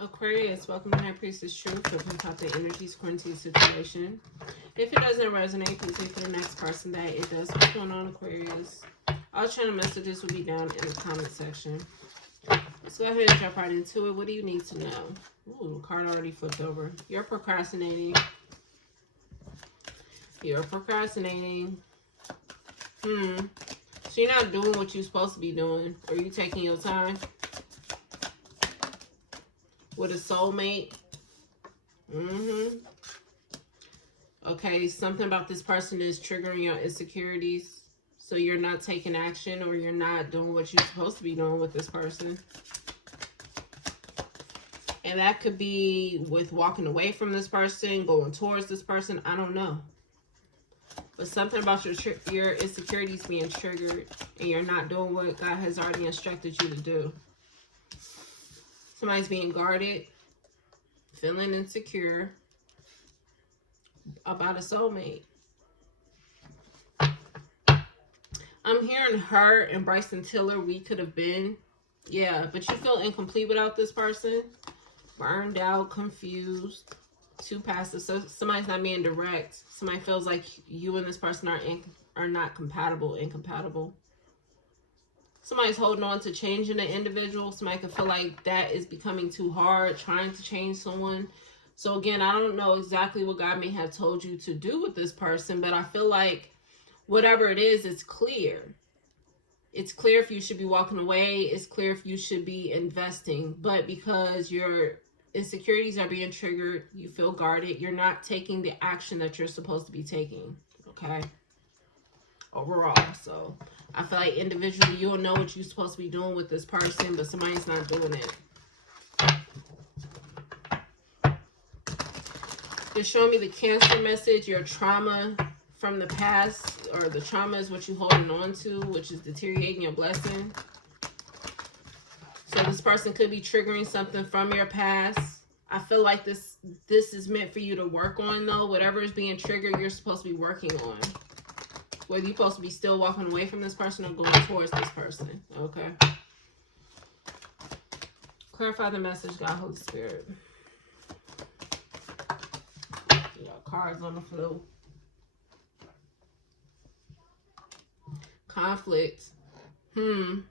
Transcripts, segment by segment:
Aquarius, welcome to High Priestess Truth. Open top the energies according to your situation. If it doesn't resonate, please wait for the next person that it does. What's going on, Aquarius? All channel messages will be down in the comment section. Let's go ahead and jump right into it. What do you need to know? Ooh, the card already flipped over. You're procrastinating. You're procrastinating. So you're not doing what you're supposed to be doing. Are you taking your time? With a soulmate. Okay, something about this person is triggering your insecurities. So you're not taking action, or you're not doing what you're supposed to be doing with this person. And that could be with walking away from this person, going towards this person. I don't know. But something about your insecurities being triggered, and you're not doing what God has already instructed you to do. Somebody's being guarded, feeling insecure about a soulmate. I'm hearing her and Bryson Tiller, we could have been. Yeah, but you feel incomplete without this person. Burned out, confused, too passive. So somebody's not being direct. Somebody feels like you and this person are not incompatible. Somebody's holding on to changing an individual. Somebody could feel like that is becoming too hard, trying to change someone. So again, I don't know exactly what God may have told you to do with this person, but I feel like whatever it is, it's clear. It's clear if you should be walking away. It's clear if you should be investing. But because your insecurities are being triggered, you feel guarded, you're not taking the action that you're supposed to be taking. Okay? Overall. So I feel like individually you'll know what you're supposed to be doing with this person, but somebody's not doing it. You're showing me the Cancer message, your trauma from the past, or the trauma is what you're holding on to, which is deteriorating your blessing. So this person could be triggering something from your past. I feel like this is meant for you to work on, though. Whatever is being triggered, you're supposed to be working on. Whether you're supposed to be still walking away from this person or going towards this person. Okay. Clarify the message, God, Holy Spirit. You got cards on the floor. Conflict. So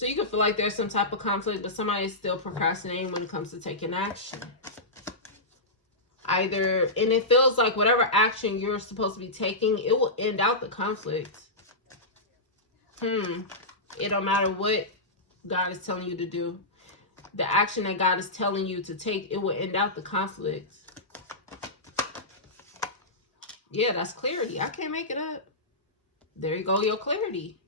you can feel like there's some type of conflict, but somebody is still procrastinating when it comes to taking action. And it feels like whatever action you're supposed to be taking, it will end out the conflict. It don't matter what God is telling you to do. The action that God is telling you to take, it will end out the conflict. Yeah, that's clarity. I can't make it up. There you go, your clarity.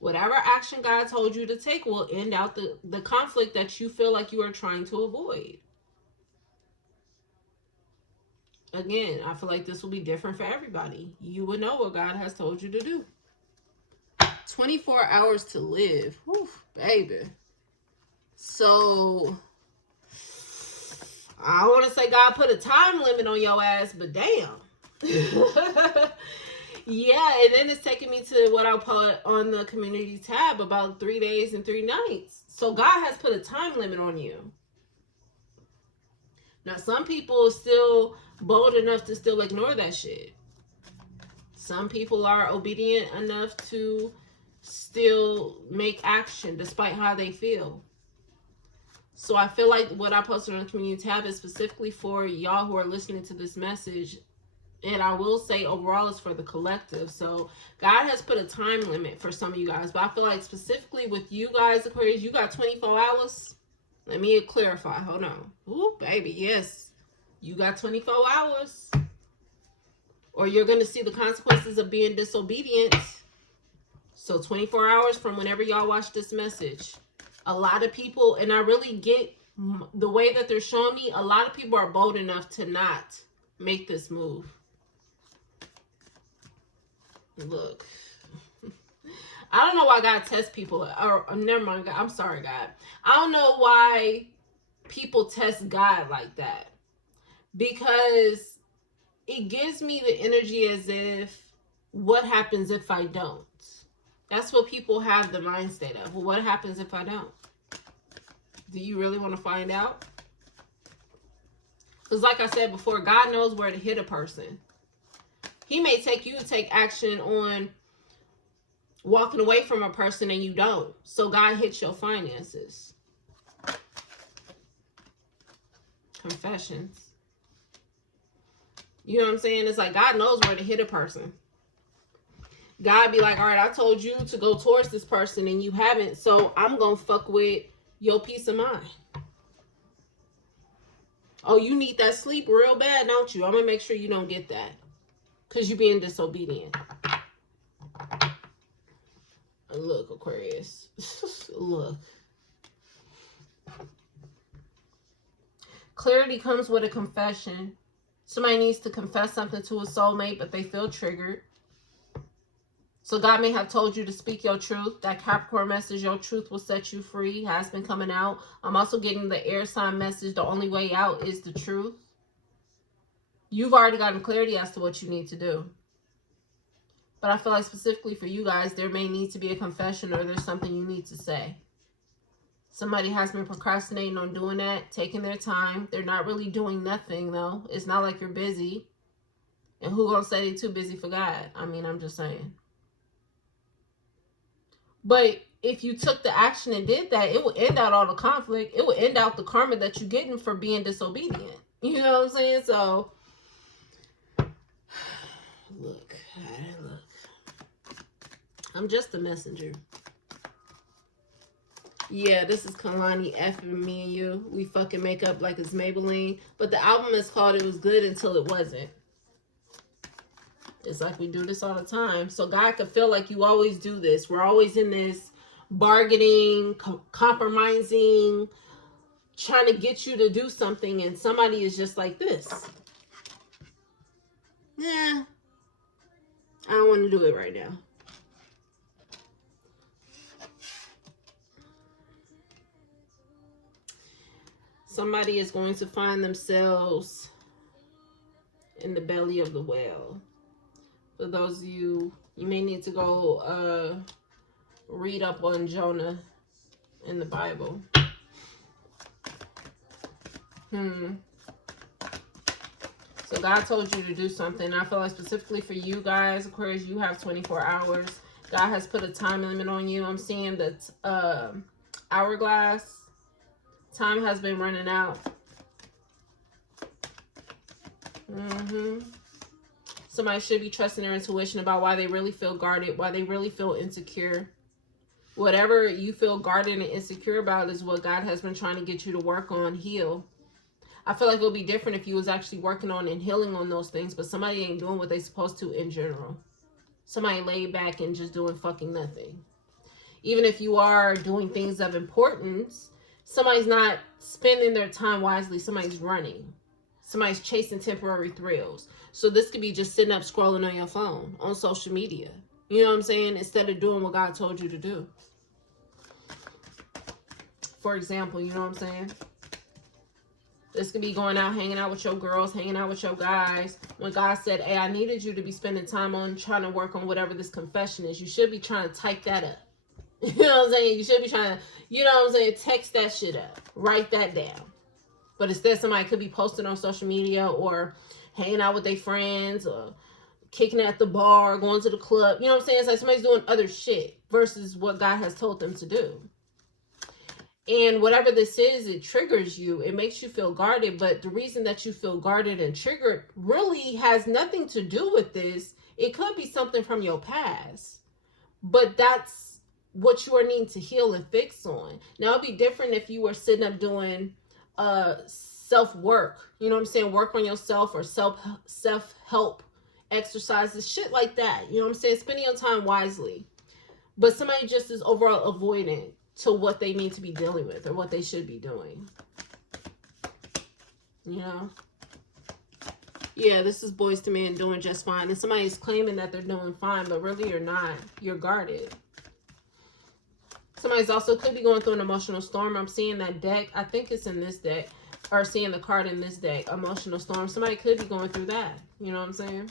Whatever action God told you to take will end out the conflict that you feel like you are trying to avoid. Again, I feel like this will be different for everybody. You will know what God has told you to do. 24 hours to live. Whew, baby. So, I don't want to say God put a time limit on your ass, but damn. Yeah, and then it's taking me to what I'll put on the community tab about 3 days and 3 nights. So God has put a time limit on you. Now, some people are still bold enough to still ignore that shit. Some people are obedient enough to still make action despite how they feel. So I feel like what I posted on the community tab is specifically for y'all who are listening to this message. And I will say overall it's for the collective. So God has put a time limit for some of you guys. But I feel like specifically with you guys, Aquarius, you got 24 hours. Let me clarify. Hold on. Ooh, baby, yes. You got 24 hours. Or you're going to see the consequences of being disobedient. So 24 hours from whenever y'all watch this message. A lot of people, and I really get the way that they're showing me, a lot of people are bold enough to not make this move. Look. I don't know why God tests people. Or never mind, God. I'm sorry, God. I don't know why people test God like that. Because it gives me the energy as if, what happens if I don't? That's what people have the mindset of. Well, what happens if I don't? Do you really want to find out? Because like I said before, God knows where to hit a person. He may take you to take action on walking away from a person and you don't. So God hits your finances. Confessions. You know what I'm saying? It's like God knows where to hit a person. God be like, all right, I told you to go towards this person and you haven't, so I'm going to fuck with your peace of mind. Oh, you need that sleep real bad, don't you? I'm going to make sure you don't get that because you're being disobedient. Look, Aquarius. Look. Clarity comes with a confession. Somebody needs to confess something to a soulmate, but they feel triggered. So God may have told you to speak your truth. That Capricorn message, your truth will set you free, has been coming out. I'm also getting the air sign message. The only way out is the truth. You've already gotten clarity as to what you need to do. But I feel like specifically for you guys, there may need to be a confession or there's something you need to say. Somebody has been procrastinating on doing that, taking their time. They're not really doing nothing, though. It's not like you're busy. And who gonna say they're too busy for God? I mean, I'm just saying. But if you took the action and did that, it would end out all the conflict. It would end out the karma that you're getting for being disobedient. You know what I'm saying? So, look. I'm just a messenger. Yeah, this is Kalani effing me and you. We fucking make up like it's Maybelline. But the album is called It Was Good Until It Wasn't. It's like we do this all the time. So God could feel like you always do this. We're always in this bargaining, compromising, trying to get you to do something. And somebody is just like this. Nah, I don't want to do it right now. Somebody is going to find themselves in the belly of the whale. For those of you, you may need to go read up on Jonah in the Bible. So God told you to do something. I feel like specifically for you guys, Aquarius, you have 24 hours. God has put a time limit on you. I'm seeing that hourglass. Time has been running out. Somebody should be trusting their intuition about why they really feel guarded, why they really feel insecure. Whatever you feel guarded and insecure about is what God has been trying to get you to work on, heal. I feel like it'll be different if you was actually working on and healing on those things, but somebody ain't doing what they supposed to in general. Somebody laid back and just doing fucking nothing. Even if you are doing things of importance, somebody's not spending their time wisely. Somebody's running. Somebody's chasing temporary thrills. So this could be just sitting up scrolling on your phone, on social media. You know what I'm saying? Instead of doing what God told you to do. For example, you know what I'm saying? This could be going out, hanging out with your girls, hanging out with your guys. When God said, hey, I needed you to be spending time on trying to work on whatever this confession is. You should be trying to type that up. You know what I'm saying? You should be trying to, you know what I'm saying? Text that shit up. Write that down. But instead, somebody could be posting on social media or hanging out with their friends or kicking at the bar, going to the club. You know what I'm saying? It's like somebody's doing other shit versus what God has told them to do. And whatever this is, it triggers you. It makes you feel guarded. But the reason that you feel guarded and triggered really has nothing to do with this. It could be something from your past. But that's what you are needing to heal and fix on. Now, it'd be different if you were sitting up doing self-work. You know what I'm saying? Work on yourself or self-help exercises, shit like that. You know what I'm saying? Spending your time wisely. But somebody just is overall avoidant to what they need to be dealing with or what they should be doing. You know? Yeah, this is boys to men doing just fine. And somebody's claiming that they're doing fine, but really you're not. You're guarded. Somebody's also could be going through an emotional storm. I'm seeing that deck. I think it's in this deck. Or seeing the card in this deck. Emotional storm. Somebody could be going through that. You know what I'm saying?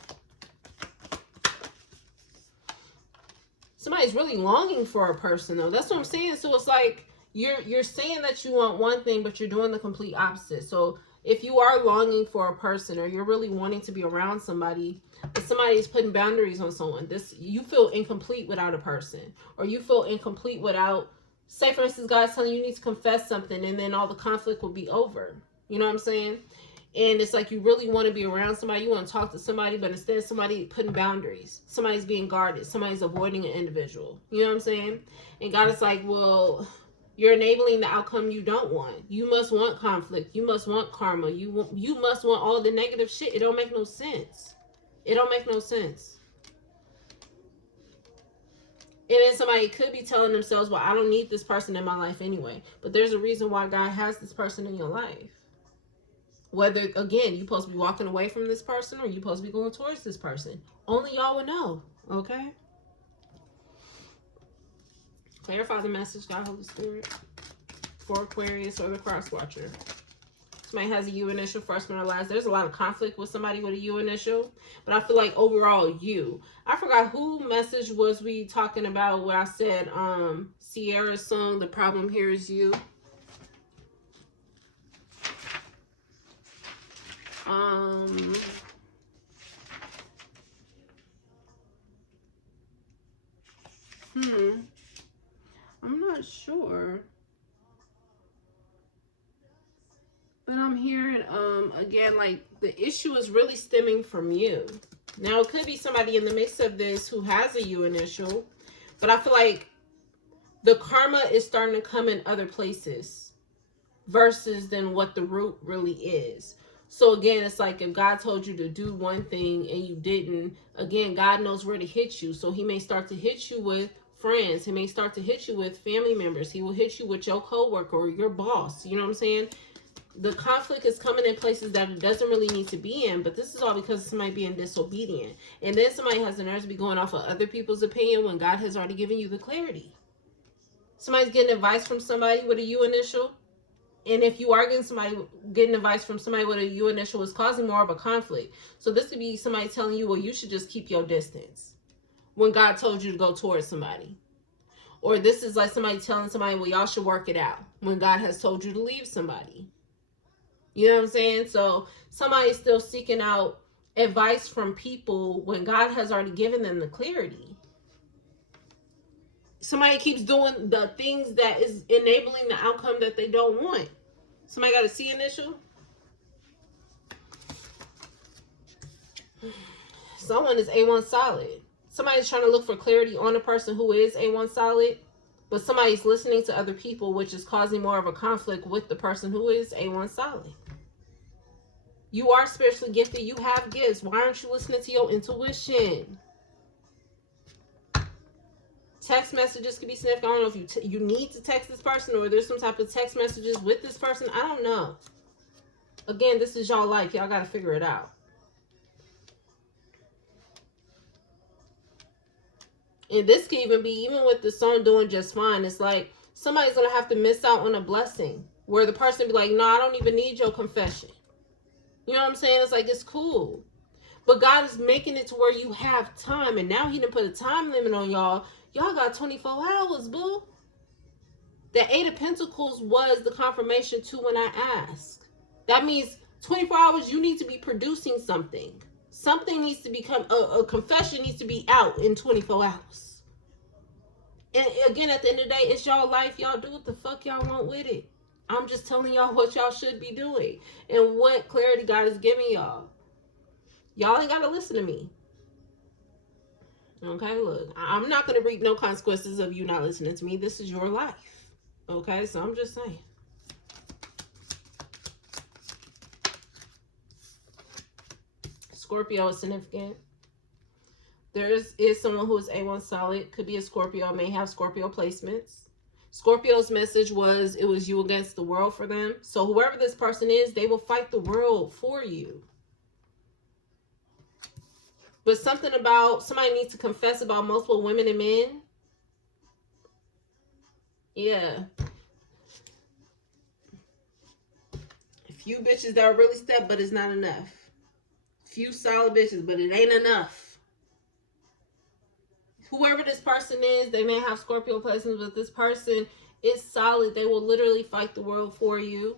Somebody's really longing for a person, though. That's what I'm saying. So it's like, you're saying that you want one thing, but you're doing the complete opposite. So if you are longing for a person, or you're really wanting to be around somebody, but somebody's putting boundaries on someone, this, you feel incomplete without a person, or you feel incomplete without, say for instance, God's telling you need to confess something, and then all the conflict will be over. You know what I'm saying? And it's like you really want to be around somebody, you want to talk to somebody, but instead somebody putting boundaries, somebody's being guarded, somebody's avoiding an individual. You know what I'm saying? And God is like, well, you're enabling the outcome you don't want. You must want conflict. You must want karma. You must want all the negative shit. It don't make no sense. It don't make no sense. And then somebody could be telling themselves, well, I don't need this person in my life anyway. But there's a reason why God has this person in your life. Whether, again, you're supposed to be walking away from this person, or you're supposed to be going towards this person. Only y'all would know, okay? Clarify the message, God, Holy Spirit, for Aquarius or the cross watcher. Somebody has a U initial, first, middle, last. There's a lot of conflict with somebody with a U initial. But I feel like overall, you. I forgot who message was we talking about where I said Sierra's song, The Problem Here Is You. I'm not sure. But I'm hearing, again, like, the issue is really stemming from you. Now, it could be somebody in the mix of this who has a U initial, but I feel like the karma is starting to come in other places versus than what the root really is. So again, it's like if God told you to do one thing and you didn't, again, God knows where to hit you. So he may start to hit you with friends. He may start to hit you with family members. He will hit you with your coworker or your boss. You know what I'm saying? The conflict is coming in places that it doesn't really need to be in, but this is all because somebody being disobedient. And then somebody has the nerve to be going off of other people's opinion when God has already given you the clarity. Somebody's getting advice from somebody with a U initial. And if you are getting advice from somebody with a U initial, is causing more of a conflict. So this could be somebody telling you, well, you should just keep your distance when God told you to go towards somebody. Or this is like somebody telling somebody, well, y'all should work it out when God has told you to leave somebody. You know what I'm saying? So somebody's still seeking out advice from people when God has already given them the clarity. Somebody keeps doing the things that is enabling the outcome that they don't want. Somebody got a C initial? Someone is A1 solid. Somebody's trying to look for clarity on a person who is A1 solid, but somebody's listening to other people, which is causing more of a conflict with the person who is A1 solid. You are spiritually gifted. You have gifts. Why aren't you listening to your intuition? Text messages could be significant. I don't know if you need to text this person, or there's some type of text messages with this person. I don't know. Again, this is y'all life. Y'all got to figure it out. And this can even be, even with the son doing just fine, it's like somebody's going to have to miss out on a blessing where the person be like, no, I don't even need your confession. You know what I'm saying? It's like, it's cool. But God is making it to where you have time. And now he done put a time limit on y'all. Y'all got 24 hours, boo. The 8 of Pentacles was the confirmation to when I asked. That means 24 hours, you need to be producing something. Something needs to become, a confession needs to be out in 24 hours. And again, at the end of the day, it's y'all life. Y'all do what the fuck y'all want with it. I'm just telling y'all what y'all should be doing and what clarity God is giving y'all. Y'all ain't got to listen to me. Okay, look, I'm not going to reap no consequences of you not listening to me. This is your life. Okay, so I'm just saying. Scorpio is significant. There is someone who is A1 solid. Could be a Scorpio, may have Scorpio placements. Scorpio's message was, it was you against the world for them. So whoever this person is, they will fight the world for you. But something about, somebody needs to confess about multiple women and men. Yeah. A few bitches that are really step, but it's not enough. Few solid bitches, but it ain't enough. Whoever this person is, they may have Scorpio placements, but this person It's solid. They will literally fight the world for you.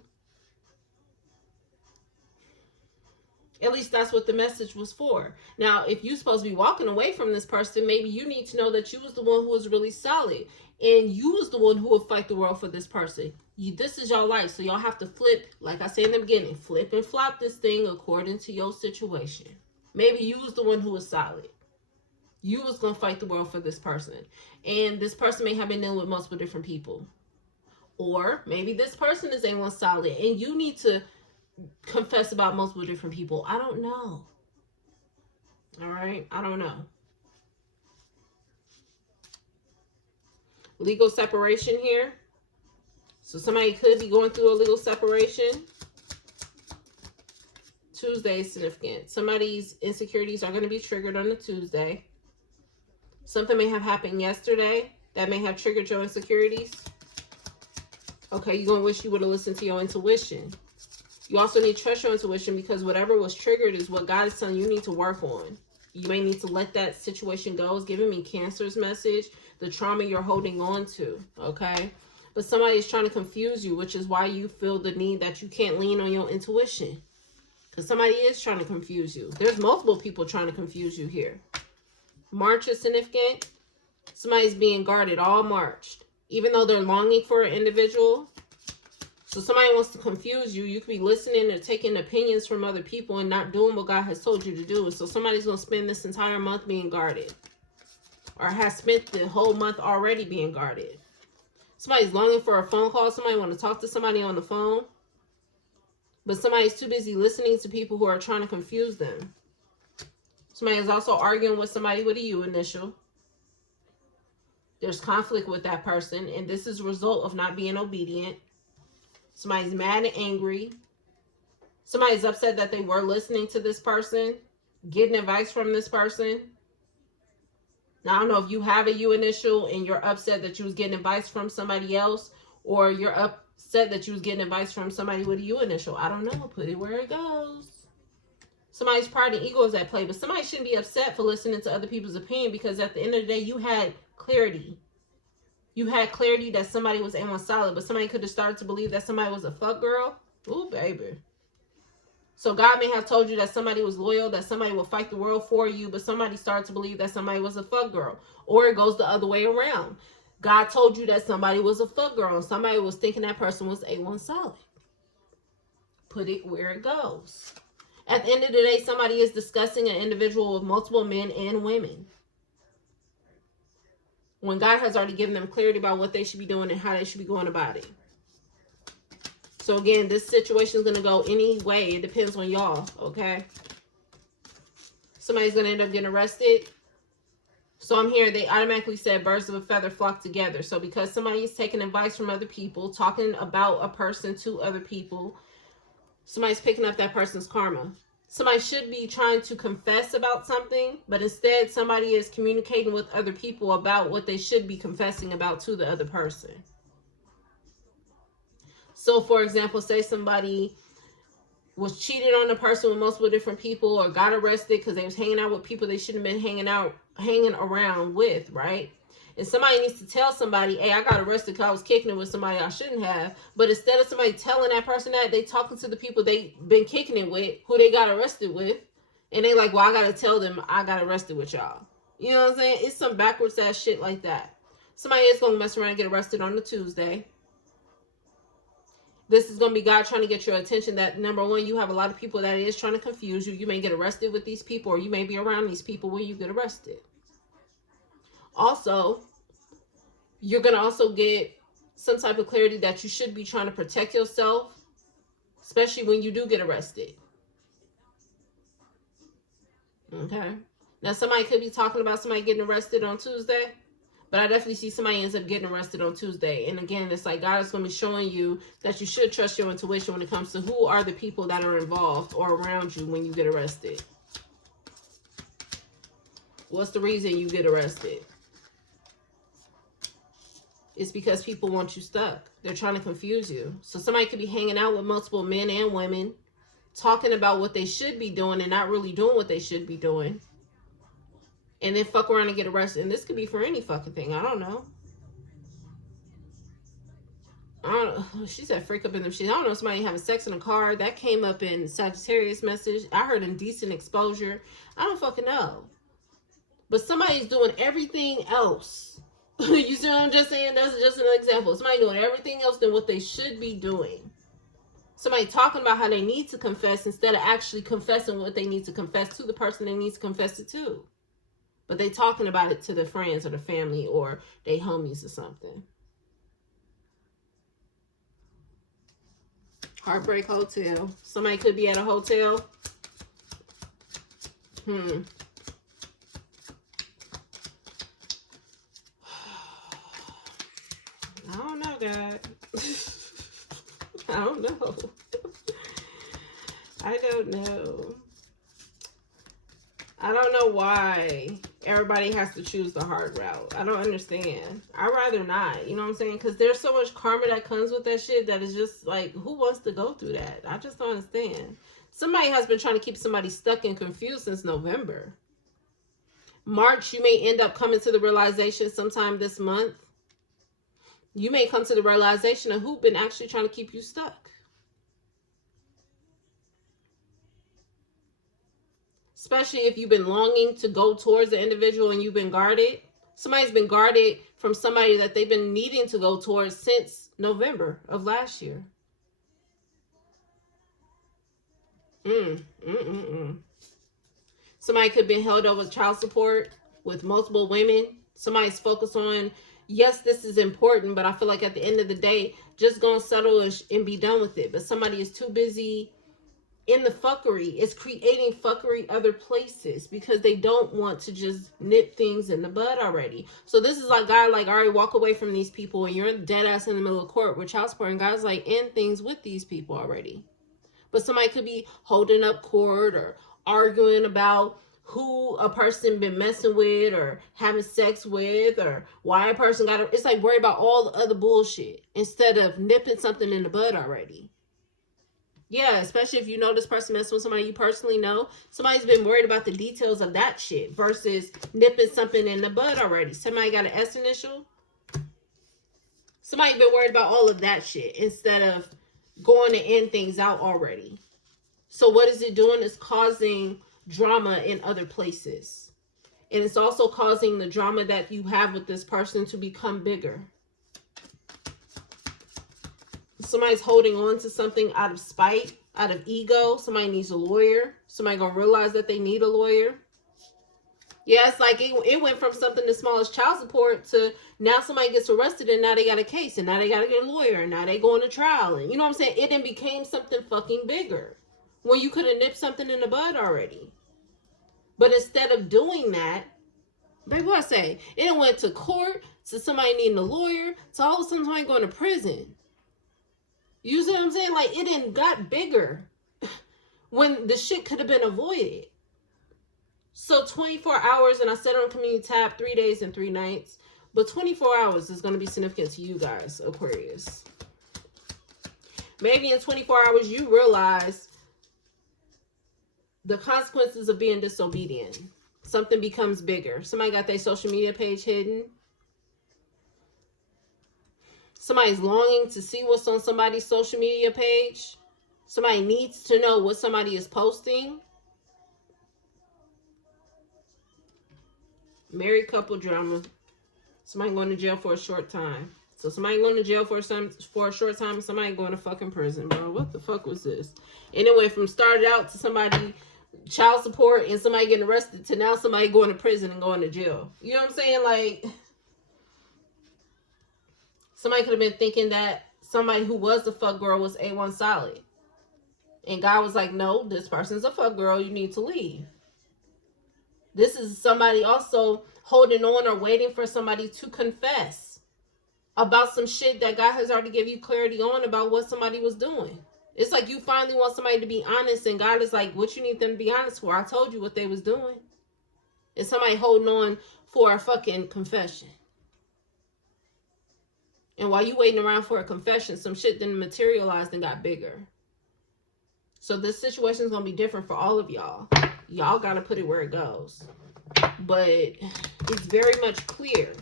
At least that's what the message was for. Now, if you're supposed to be walking away from this person, maybe you need to know that you was the one who was really solid. And you was the one who would fight the world for this person. This is your life. So y'all have to flip, like I said in the beginning, flip and flop this thing according to your situation. Maybe you was the one who was solid. You was going to fight the world for this person. And this person may have been dealing with multiple different people. Or maybe this person is a one solid and you need to confess about multiple different people. I don't know. All right? I don't know. Legal separation here. So somebody could be going through a legal separation. Tuesday is significant. Somebody's insecurities are going to be triggered on a Tuesday. Something may have happened yesterday that may have triggered your insecurities. Okay, you're going to wish you would have listened to your intuition. You also need to trust your intuition because whatever was triggered is what God is telling you need to work on. You may need to let that situation go. It's giving me Cancer's message, the trauma you're holding on to, okay? But somebody is trying to confuse you, which is why you feel the need that you can't lean on your intuition. Because somebody is trying to confuse you. There's multiple people trying to confuse you here. March is significant. Somebody's being guarded all March. Even though they're longing for an individual. So somebody wants to confuse you. You could be listening or taking opinions from other people and not doing what God has told you to do. So somebody's going to spend this entire month being guarded. Or has spent the whole month already being guarded. Somebody's longing for a phone call. Somebody want to talk to somebody on the phone. But somebody's too busy listening to people who are trying to confuse them. Somebody is also arguing with somebody with a U initial. There's conflict with that person. And this is a result of not being obedient. Somebody's mad and angry. Somebody's upset that they were listening to this person. Getting advice from this person. Now, I don't know if you have a U initial and you're upset that you was getting advice from somebody else. Or you're upset that you was getting advice from somebody with a U initial. I don't know. Put it where it goes. Somebody's pride and ego is at play. But somebody shouldn't be upset for listening to other people's opinion. Because at the end of the day, you had clarity. You had clarity that somebody was A1 solid. But somebody could have started to believe that somebody was a fuck girl. Ooh, baby. So God may have told you that somebody was loyal, that somebody will fight the world for you, but somebody started to believe that somebody was a fuck girl. Or it goes the other way around. God told you that somebody was a fuck girl, and somebody was thinking that person was A1 solid. Put it where it goes. At the end of the day, somebody is discussing an individual with multiple men and women. When God has already given them clarity about what they should be doing and how they should be going about it. So again, this situation is going to go any way. It depends on y'all, okay? Somebody's going to end up getting arrested. So I'm here. They automatically said birds of a feather flock together. So because somebody is taking advice from other people, talking about a person to other people, somebody's picking up that person's karma. Somebody should be trying to confess about something, but instead somebody is communicating with other people about what they should be confessing about to the other person. So, for example, say somebody was cheated on a person with multiple different people or got arrested because they was hanging out with people they shouldn't have been hanging around with, right? And somebody needs to tell somebody, hey, I got arrested because I was kicking it with somebody I shouldn't have. But instead of somebody telling that person that, they talking to the people they been kicking it with, who they got arrested with. And they like, well, I got to tell them I got arrested with y'all. You know what I'm saying? It's some backwards ass shit like that. Somebody is going to mess around and get arrested on a Tuesday. This is going to be God trying to get your attention that, number one, you have a lot of people that is trying to confuse you. You may get arrested with these people, or you may be around these people when you get arrested. Also, you're going to also get some type of clarity that you should be trying to protect yourself, especially when you do get arrested. Okay. Now, somebody could be talking about somebody getting arrested on Tuesday. But I definitely see somebody ends up getting arrested on Tuesday. And again, it's like God is going to be showing you that you should trust your intuition when it comes to who are the people that are involved or around you when you get arrested. What's the reason you get arrested? It's because people want you stuck. They're trying to confuse you. So somebody could be hanging out with multiple men and women, talking about what they should be doing and not really doing what they should be doing. And then fuck around and get arrested. And this could be for any fucking thing. I don't know. I don't know. She said freak up in them shit. I don't know, somebody having sex in a car. That came up in Sagittarius message. I heard indecent exposure. I don't fucking know. But somebody's doing everything else. You see what I'm just saying? That's just an example. Somebody doing everything else than what they should be doing. Somebody talking about how they need to confess instead of actually confessing what they need to confess to the person they need to confess it to. But they talking about it to their friends or the family or they homies or something. Heartbreak hotel. Somebody could be at a hotel. I don't know, God. I don't know. I don't know. I don't know why everybody has to choose the hard route. I don't understand. I'd rather not. You know what I'm saying? Because there's so much karma that comes with that shit that is just like, who wants to go through that? I just don't understand. Somebody has been trying to keep somebody stuck and confused since November. March, you may end up coming to the realization sometime this month. You may come to the realization of who's been actually trying to keep you stuck. Especially if you've been longing to go towards the individual and you've been guarded. Somebody's been guarded from somebody that they've been needing to go towards since November of last year. Somebody could be held over child support with multiple women. Somebody's focused on, yes, this is important, but I feel like at the end of the day, just gonna settle and be done with it. But somebody is too busy in the fuckery. It's creating fuckery other places because they don't want to just nip things in the bud already. So this is like, God, like, all right, walk away from these people, and you're dead ass in the middle of court with child support, and God's like, end things with these people already. But somebody could be holding up court or arguing about who a person been messing with or having sex with or why a person got it's like worried about all the other bullshit instead of nipping something in the bud already. Yeah, especially if you know this person messing with somebody you personally know. Somebody's been worried about the details of that shit versus nipping something in the bud already. Somebody got an S initial. Somebody been worried about all of that shit instead of going to end things out already. So what is it doing? It's causing drama in other places. And it's also causing the drama that you have with this person to become bigger. Somebody's holding on to something out of spite, out of ego. Somebody needs a lawyer. Somebody gonna realize that they need a lawyer. Yeah, it's like it went from something as small as child support to now somebody gets arrested and now they got a case and now they got to get a lawyer and now they going to trial. And you know what I'm saying? It then became something fucking bigger when you could have nipped something in the bud already. But instead of doing that, baby, what I say? It went to court, to somebody needing a lawyer, to all of a sudden somebody going to prison. You see what I'm saying? Like, it didn't got bigger when the shit could have been avoided. So 24 hours, and I said on community tab, 3 days and 3 nights. But 24 hours is going to be significant to you guys, Aquarius. Maybe in 24 hours you realize the consequences of being disobedient. Something becomes bigger. Somebody got their social media page hidden. Somebody's longing to see what's on somebody's social media page. Somebody needs to know what somebody is posting. Married couple drama. Somebody going to jail for a short time. So somebody going to jail for a short time and somebody going to fucking prison, bro. What the fuck was this? And it went from started out to somebody child support and somebody getting arrested to now somebody going to prison and going to jail. You know what I'm saying? Like, somebody could have been thinking that somebody who was the fuck girl was A1 solid. And God was like, no, this person's a fuck girl. You need to leave. This is somebody also holding on or waiting for somebody to confess about some shit that God has already given you clarity on about what somebody was doing. It's like you finally want somebody to be honest and God is like, what you need them to be honest for? I told you what they was doing. It's somebody holding on for a fucking confession. And while you waiting around for a confession, some shit didn't materialize and got bigger. So this situation is going to be different for all of y'all. Y'all got to put it where it goes. But it's very much clear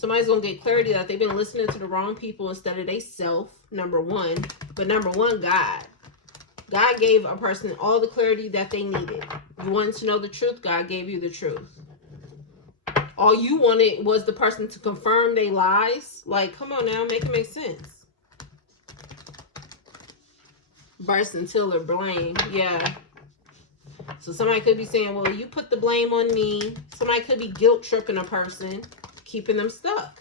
Somebody's going to get clarity that they've been listening to the wrong people instead of they self, number one. But number one, God. God gave a person all the clarity that they needed. You wanted to know the truth, God gave you the truth. All you wanted was the person to confirm their lies. Like, come on now, make it make sense. Bryson Tiller, blame. Yeah. So somebody could be saying, well, you put the blame on me. Somebody could be guilt tripping a person, keeping them stuck.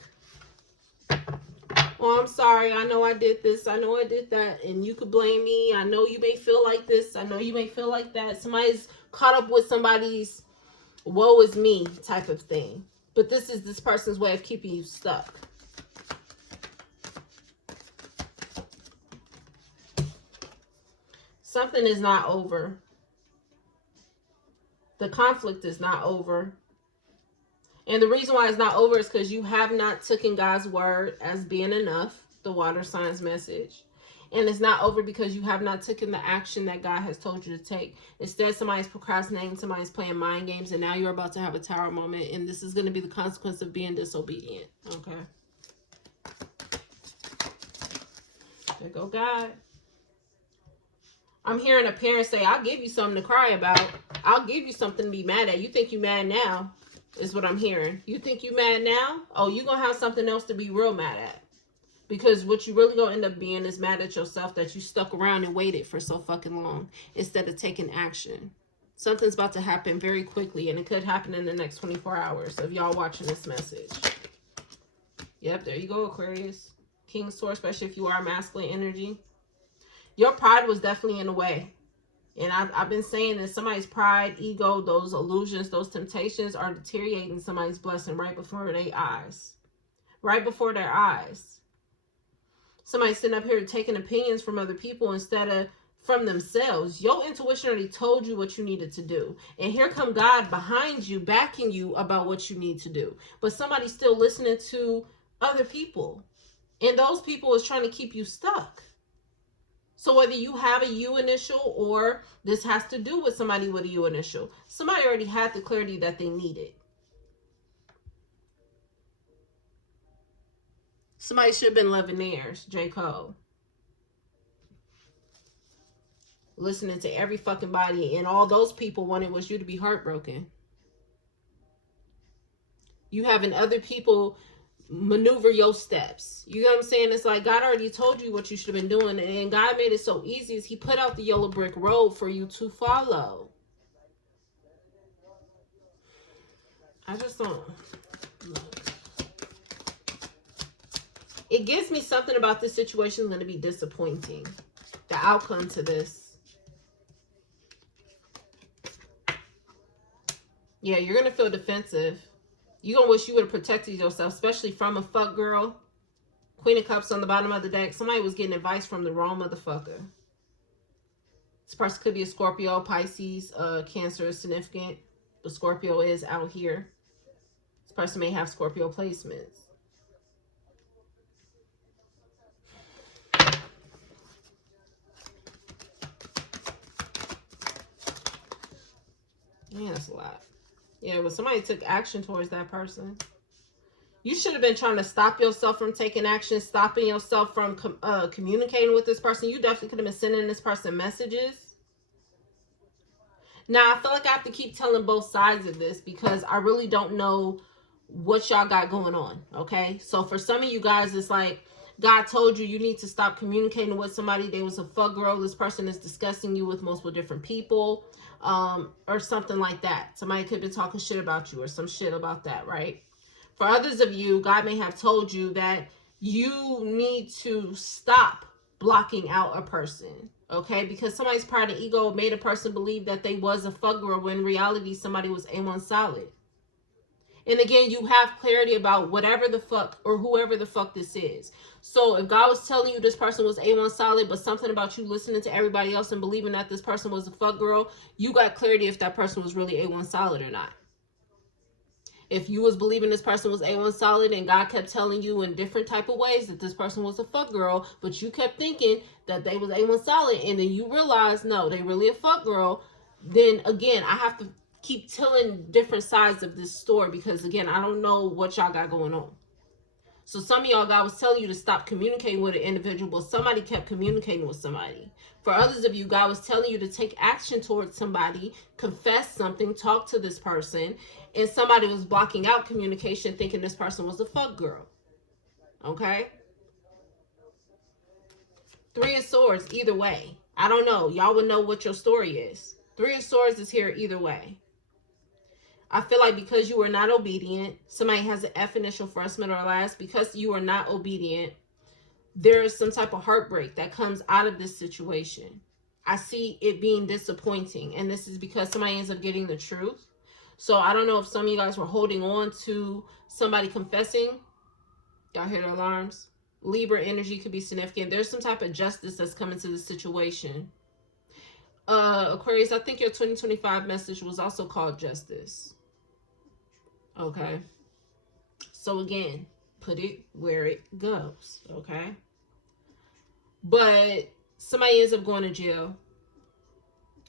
Oh, I'm sorry. I know I did this. I know I did that. And you could blame me. I know you may feel like this. I know you may feel like that. Somebody's caught up with somebody's woe is me type of thing. But this is this person's way of keeping you stuck. Something is not over. The conflict is not over. And the reason why it's not over is because you have not taken God's word as being enough, the water signs message. And it's not over because you have not taken the action that God has told you to take. Instead, somebody's procrastinating, somebody's playing mind games, and now you're about to have a tower moment. And this is going to be the consequence of being disobedient. Okay. There go God. I'm hearing a parent say, I'll give you something to cry about. I'll give you something to be mad at. You think you mad now, is what I'm hearing. You think you mad now? Oh, you're going to have something else to be real mad at. Because what you really going to end up being is mad at yourself that you stuck around and waited for so fucking long instead of taking action. Something's about to happen very quickly, and it could happen in the next 24 hours of y'all watching this message. Yep, there you go, Aquarius. King Sword, especially if you are masculine energy. Your pride was definitely in the way. And I've been saying that somebody's pride, ego, those illusions, those temptations are deteriorating somebody's blessing right before their eyes. Right before their eyes. Somebody's sitting up here taking opinions from other people instead of from themselves. Your intuition already told you what you needed to do. And here come God behind you, backing you about what you need to do. But somebody's still listening to other people. And those people is trying to keep you stuck. So whether you have a U initial or this has to do with somebody with a U initial, somebody already had the clarity that they needed. Somebody should have been loving theirs, J. Cole. Listening to every fucking body, and all those people wanted was you to be heartbroken. You having other people maneuver your steps. You know what I'm saying? It's like God already told you what you should have been doing, and God made it so easy as he put out the yellow brick road for you to follow. I just don't. It gives me something about this situation is going to be disappointing. The outcome to this. Yeah, you're going to feel defensive. You're going to wish you would have protected yourself, especially from a fuck girl. Queen of Cups on the bottom of the deck. Somebody was getting advice from the wrong motherfucker. This person could be a Scorpio, Pisces, Cancer is significant. But Scorpio is out here. This person may have Scorpio placements. Yeah, that's a lot. Yeah, but somebody took action towards that person. You should have been trying to stop yourself from taking action, stopping yourself from communicating with this person. You definitely could have been sending this person messages. Now, I feel like I have to keep telling both sides of this because I really don't know what y'all got going on, okay? So for some of you guys, it's like God told you you need to stop communicating with somebody. There was a fuck girl. This person is discussing you with multiple different people, or something like that. Somebody could be talking shit about you or some shit about that, right? For others of you, God may have told you that you need to stop blocking out a person, okay? Because somebody's pride and ego made a person believe that they was a fuck girl when in reality somebody was A1 solid. And again, you have clarity about whatever the fuck or whoever the fuck this is. So if God was telling you this person was A1 solid, but something about you listening to everybody else and believing that this person was a fuck girl, you got clarity if that person was really A1 solid or not. If you was believing this person was A1 solid and God kept telling you in different type of ways that this person was a fuck girl, but you kept thinking that they was A1 solid, and then you realize, no, they really a fuck girl, then again, I have to keep telling different sides of this story because, again, I don't know what y'all got going on. So some of y'all, God was telling you to stop communicating with an individual, but somebody kept communicating with somebody. For others of you, God was telling you to take action towards somebody, confess something, talk to this person, and somebody was blocking out communication, thinking this person was a fuck girl. Okay? Three of Swords, either way. I don't know. Y'all would know what your story is. Three of Swords is here either way. I feel like because you were not obedient, somebody has an F initial, first, middle, or last. Because you are not obedient, there is some type of heartbreak that comes out of this situation. I see it being disappointing. And this is because somebody ends up getting the truth. So I don't know if some of you guys were holding on to somebody confessing. Y'all hear the alarms? Libra energy could be significant. There's some type of justice that's coming to this situation. Aquarius, I think your 2025 message was also called justice. Okay. So again, put it where it goes. Okay. But somebody ends up going to jail.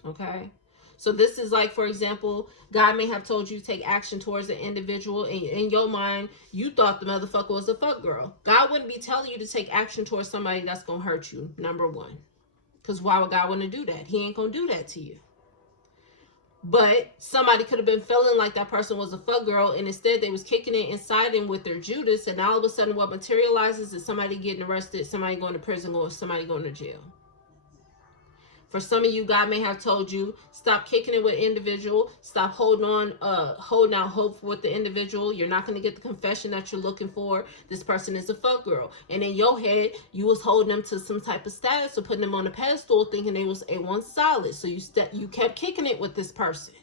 Okay. So this is like, for example, God may have told you to take action towards an individual, and in your mind, you thought the motherfucker was a fuck girl. God wouldn't be telling you to take action towards somebody that's going to hurt you, number one. Because why would God want to do that? He ain't going to do that to you. But somebody could have been feeling like that person was a fuck girl, and instead they was kicking it and siding with their Judas, and all of a sudden what materializes is somebody getting arrested, somebody going to prison, or somebody going to jail. For some of you, God may have told you, stop kicking it with individual, stop holding out hope with the individual. You're not going to get the confession that you're looking for. This person is a fuck girl. And in your head, you was holding them to some type of status or putting them on a pedestal, thinking they was A1 solid. So you kept kicking it with this person.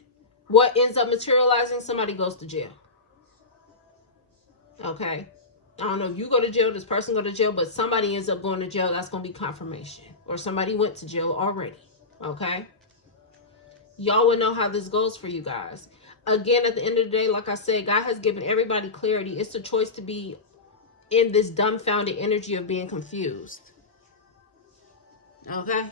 What ends up materializing? Somebody goes to jail. Okay. I don't know if you go to jail, this person go to jail, but somebody ends up going to jail. That's going to be confirmation. Or somebody went to jail already. Okay. Y'all will know how this goes for you guys. Again, at the end of the day, like I said, God has given everybody clarity. It's a choice to be in this dumbfounded energy of being confused. Okay.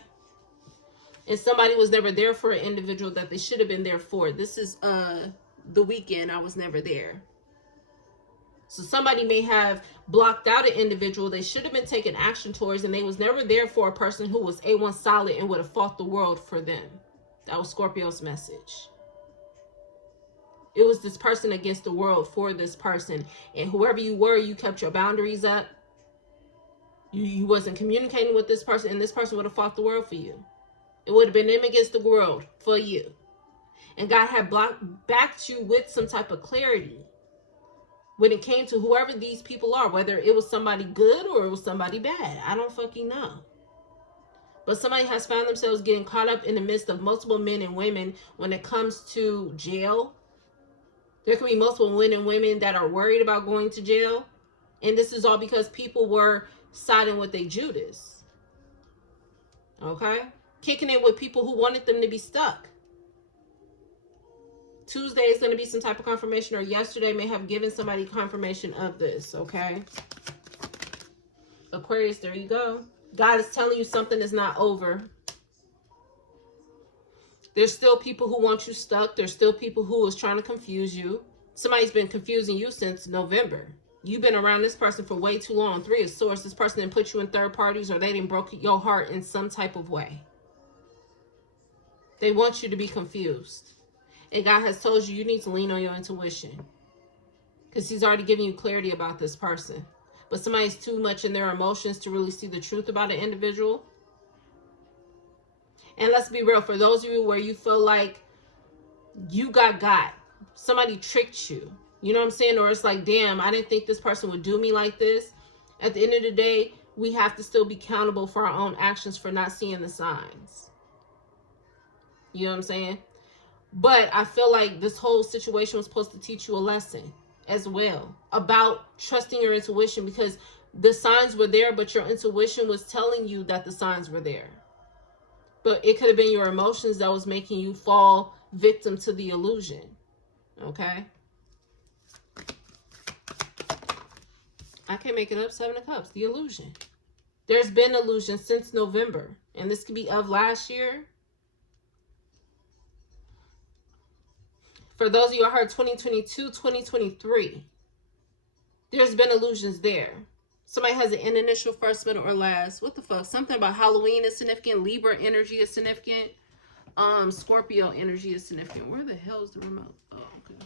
And somebody was never there for an individual that they should have been there for. This is the weekend. I was never there. So somebody may have blocked out an individual they should have been taking action towards, and they was never there for a person who was A1 solid and would have fought the world for them. That was Scorpio's message. It was this person against the world for this person. And whoever you were, you kept your boundaries up. You wasn't communicating with this person, and this person would have fought the world for you. It would have been them against the world for you. And God had backed you with some type of clarity when it came to whoever these people are, whether it was somebody good or it was somebody bad. I don't fucking know. But somebody has found themselves getting caught up in the midst of multiple men and women when it comes to jail. There could be multiple men and women that are worried about going to jail. And this is all because people were siding with their Judas. Okay? Kicking it with people who wanted them to be stuck. Tuesday is going to be some type of confirmation, or yesterday may have given somebody confirmation of this, okay? Aquarius, there you go. God is telling you something is not over. There's still people who want you stuck. There's still people who is trying to confuse you. Somebody's been confusing you since November. You've been around this person for way too long. Three of Swords. This person didn't put you in third parties, or they didn't broke your heart in some type of way. They want you to be confused. And God has told you need to lean on your intuition. Because he's already given you clarity about this person. But somebody's too much in their emotions to really see the truth about an individual. And let's be real. For those of you where you feel like you got. Somebody tricked you. You know what I'm saying? Or it's like, damn, I didn't think this person would do me like this. At the end of the day, we have to still be accountable for our own actions for not seeing the signs. You know what I'm saying? But I feel like this whole situation was supposed to teach you a lesson as well about trusting your intuition, because the signs were there, but your intuition was telling you that the signs were there. But it could have been your emotions that was making you fall victim to the illusion. Okay? I can't make it up. 7 of Cups. The illusion. There's been illusion since November. And this could be of last year. For those of you who heard 2022, 2023. There's been illusions there. Somebody has an initial, first, middle, or last. What the fuck? Something about Halloween is significant. Libra energy is significant. Scorpio energy is significant. Where the hell is the remote? Oh, okay.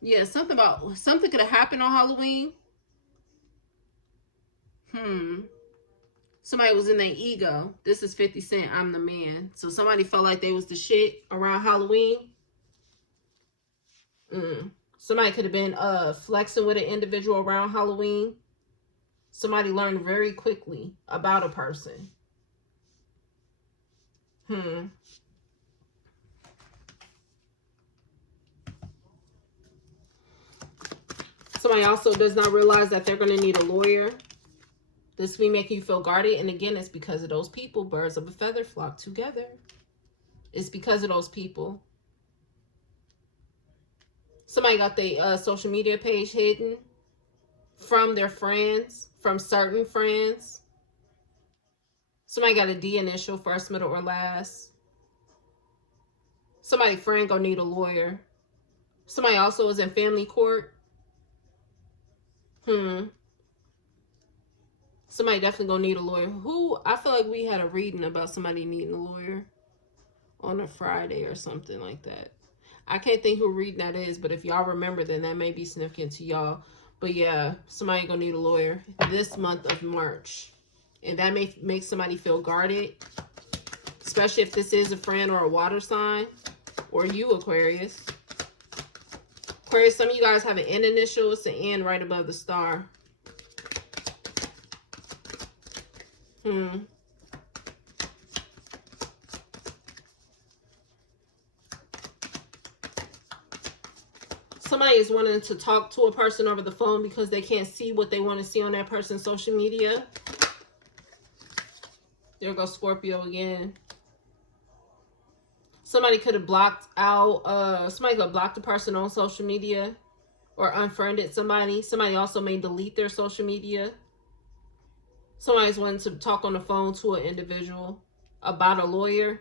Yeah, something could have happened on Halloween. Somebody was in their ego. This is 50 Cent. I'm the man. So somebody felt like they was the shit around Halloween. Somebody could have been flexing with an individual around Halloween. Somebody learned very quickly about a person. Somebody also does not realize that they're going to need a lawyer. This will be making you feel guarded. And again, it's because of those people. Birds of a feather flock together. It's because of those people. Somebody got their social media page hidden from their friends, from certain friends. Somebody got a D initial, first, middle, or last. Somebody friend gonna need a lawyer. Somebody also is in family court. Somebody definitely gonna need a lawyer. I feel like we had a reading about somebody needing a lawyer on a Friday or something like that. I can't think who reading that is, but if y'all remember, then that may be significant to y'all. But yeah, somebody gonna need a lawyer this month of March. And that may make somebody feel guarded, especially if this is a friend or a water sign, or you, Aquarius. Aquarius, some of you guys have an N initial. It's an N right above the star. Somebody is wanting to talk to a person over the phone because they can't see what they want to see on that person's social media. There goes Scorpio again. Somebody could have blocked out, somebody could have blocked a person on social media or unfriended somebody. Somebody also may delete their social media. Somebody's wanting to talk on the phone to an individual about a lawyer.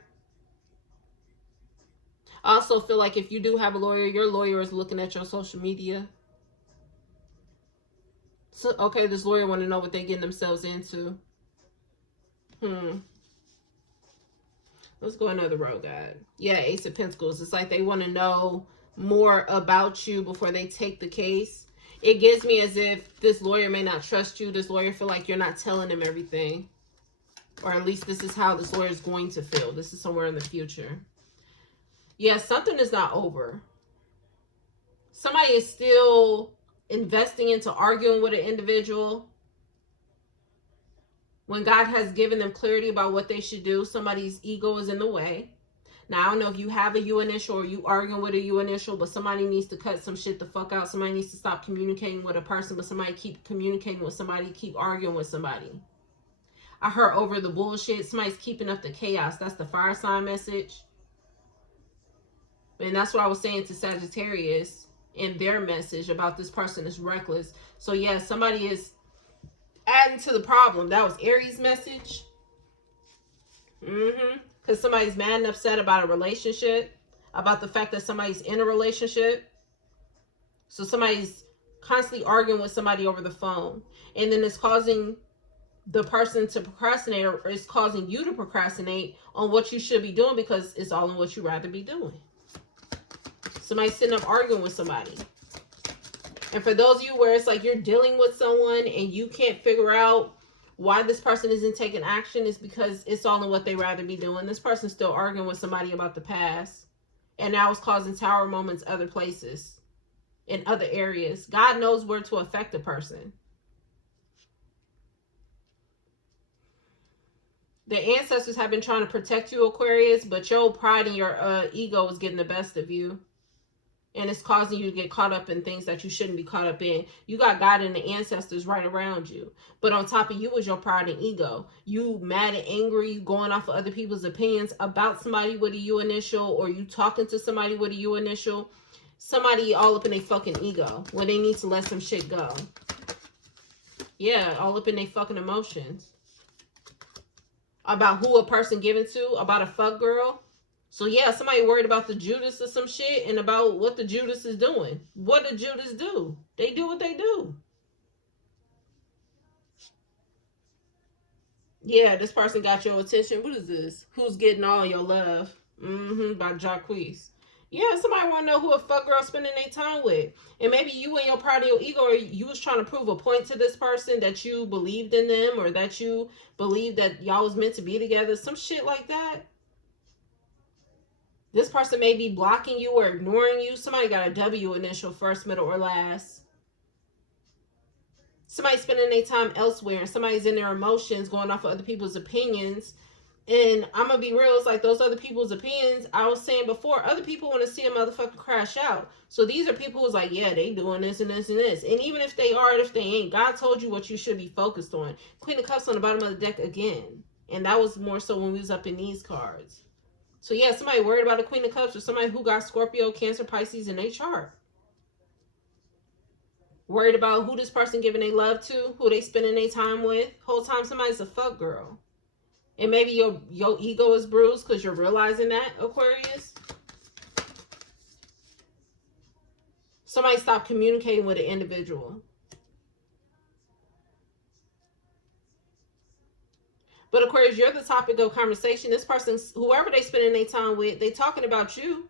I also feel like if you do have a lawyer, your lawyer is looking at your social media. So, okay, this lawyer want to know what they're getting themselves into. Let's go another road, God. Yeah, Ace of Pentacles. It's like they want to know more about you before they take the case. It gives me as if this lawyer may not trust you. This lawyer feel like you're not telling them everything. Or at least this is how this lawyer is going to feel. This is somewhere in the future. Yeah, something is not over. Somebody is still investing into arguing with an individual. When God has given them clarity about what they should do, somebody's ego is in the way. Now, I don't know if you have a U initial or you arguing with a U initial, but somebody needs to cut some shit the fuck out. Somebody needs to stop communicating with a person, but somebody keep communicating with somebody, keep arguing with somebody. I heard over the bullshit. Somebody's keeping up the chaos. That's the fire sign message. And that's what I was saying to Sagittarius in their message about this person is reckless. So yeah, somebody is adding to the problem. That was Aries' message. Because somebody's mad and upset about a relationship, about the fact that somebody's in a relationship. So somebody's constantly arguing with somebody over the phone. And then it's causing the person to procrastinate, or it's causing you to procrastinate on what you should be doing because it's all in what you'd rather be doing. Somebody's sitting up arguing with somebody. And for those of you where it's like you're dealing with someone and you can't figure out why this person isn't taking action, is because it's all in what they rather be doing. This person's still arguing with somebody about the past. And now it's causing tower moments other places, in other areas. God knows where to affect a person. The ancestors have been trying to protect you, Aquarius, but your pride and your ego is getting the best of you. And it's causing you to get caught up in things that you shouldn't be caught up in. You got God and the ancestors right around you. But on top of you is your pride and ego. You mad and angry, you going off of other people's opinions about somebody with a U initial, or you talking to somebody with a U initial. Somebody all up in their fucking ego when they need to let some shit go. Yeah, all up in their fucking emotions. About who a person giving to, about a fuck girl. So yeah, somebody worried about the Judas or some shit and about what the Judas is doing. What did Judas do? They do what they do. Yeah, this person got your attention. What is this? Who's getting all your love? By Jacquees. Yeah, somebody want to know who a fuck girl spending their time with. And maybe you and your pride of your ego, or you was trying to prove a point to this person that you believed in them, or that you believed that y'all was meant to be together. Some shit like that. This person may be blocking you or ignoring you. Somebody got a W initial, first, middle, or last. Somebody's spending their time elsewhere, and somebody's in their emotions going off of other people's opinions. And I'm gonna be real, it's like those other people's opinions, I was saying before, other people want to see a motherfucker crash out. So these are people who's like, yeah, they doing this and this and this. And even if they are, and if they ain't, God told you what you should be focused on. Queen of Cups on the bottom of the deck again. And that was more so when we was up in these cards. So yeah, somebody worried about a Queen of Cups, or somebody who got Scorpio, Cancer, Pisces in their chart. Worried about who this person giving their love to, who they spending their time with. Whole time somebody's a fuck girl. And maybe your ego is bruised because you're realizing that, Aquarius. Somebody stop communicating with an individual. But Aquarius, you're the topic of conversation. This person, whoever they spending their time with, they talking about you.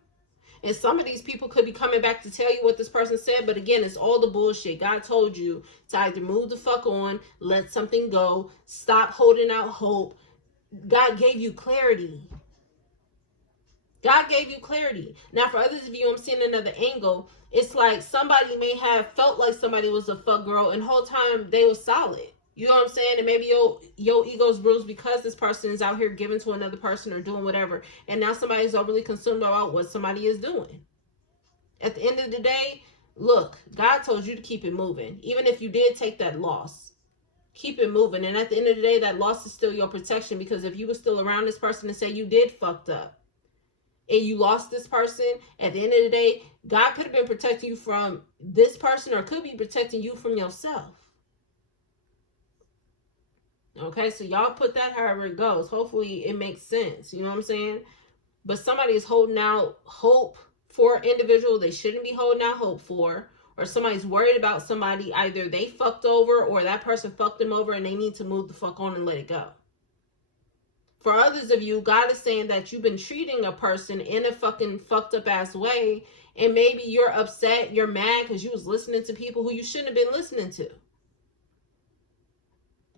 And some of these people could be coming back to tell you what this person said. But again, it's all the bullshit. God told you to either move the fuck on, let something go, stop holding out hope. God gave you clarity. God gave you clarity. Now, for others of you, I'm seeing another angle. It's like somebody may have felt like somebody was a fuck girl, and the whole time they was solid. You know what I'm saying? And maybe your ego's bruised because this person is out here giving to another person or doing whatever. And now somebody's overly consumed about what somebody is doing. At the end of the day, look, God told you to keep it moving. Even if you did take that loss, keep it moving. And at the end of the day, that loss is still your protection. Because if you were still around this person and say you did fucked up, and you lost this person, at the end of the day, God could have been protecting you from this person, or could be protecting you from yourself. Okay, so y'all put that however it goes. Hopefully it makes sense. You know what I'm saying? But somebody is holding out hope for an individual they shouldn't be holding out hope for. Or somebody's worried about somebody, either they fucked over or that person fucked them over, and they need to move the fuck on and let it go. For others of you, God is saying that you've been treating a person in a fucking fucked up ass way, and maybe you're upset, you're mad because you was listening to people who you shouldn't have been listening to.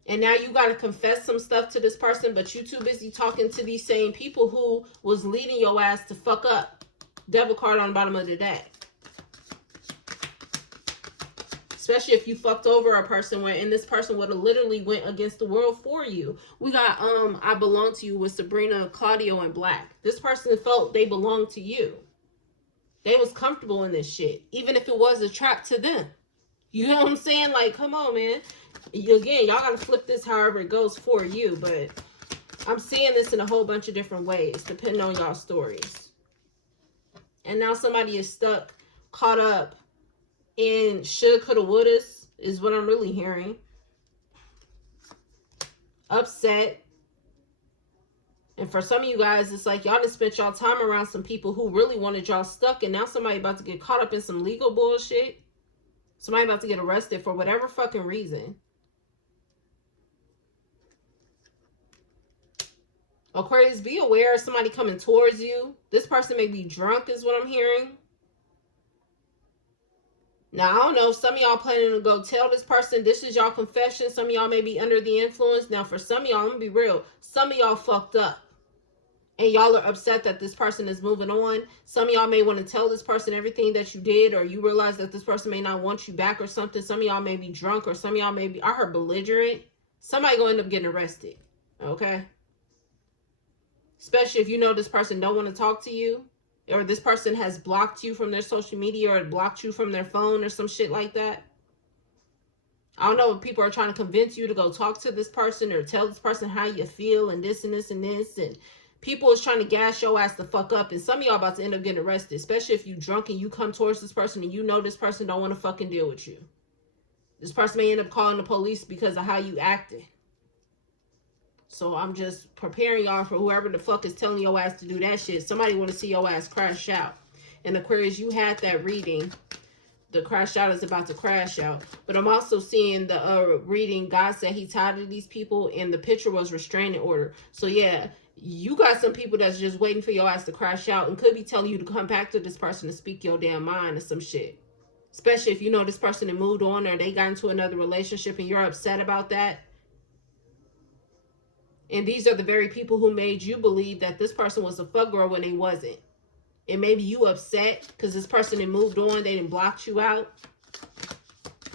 And now you got to confess some stuff to this person, but you too busy talking to these same people who was leading your ass to fuck up. Devil card on the bottom of the deck. Especially if you fucked over a person and this person would have literally went against the world for you. We got I Belong to You with Sabrina, Claudio, and Black. This person felt they belonged to you. They was comfortable in this shit, even if it was a trap to them. You know what I'm saying? Like, come on, man. Again, y'all gotta flip this however it goes for you, but I'm seeing this in a whole bunch of different ways, depending on y'all's stories. And now somebody is stuck, caught up in shoulda, coulda, wouldas, is what I'm really hearing. Upset. And for some of you guys, it's like y'all just spent y'all time around some people who really wanted y'all stuck, and now somebody about to get caught up in some legal bullshit. Somebody about to get arrested for whatever fucking reason. Aquarius, be aware of somebody coming towards you. This person may be drunk is what I'm hearing. Now, I don't know. Some of y'all planning to go tell this person this is y'all confession. Some of y'all may be under the influence. Now, for some of y'all, I'm going to be real. Some of y'all fucked up. And y'all are upset that this person is moving on. Some of y'all may want to tell this person everything that you did, or you realize that this person may not want you back or something. Some of y'all may be drunk, or some of y'all may be, I heard belligerent. Somebody going to end up getting arrested. Okay? Especially if you know this person don't want to talk to you, or this person has blocked you from their social media, or blocked you from their phone, or some shit like that. I don't know if people are trying to convince you to go talk to this person or tell this person how you feel and this and this and this. And people is trying to gas your ass the fuck up. And some of y'all about to end up getting arrested, especially if you drunk and you come towards this person and you know this person don't want to fucking deal with you. This person may end up calling the police because of how you acted. So I'm just preparing y'all for whoever the fuck is telling your ass to do that shit. Somebody want to see your ass crash out. And Aquarius, you had that reading. The crash out is about to crash out. But I'm also seeing the reading. God said he tired of these people, and the picture was restraining order. So yeah, you got some people that's just waiting for your ass to crash out and could be telling you to come back to this person and speak your damn mind or some shit. Especially if you know this person had moved on or they got into another relationship and you're upset about that. And these are the very people who made you believe that this person was a fuck girl when they wasn't. And maybe you upset because this person had moved on. They didn't block you out.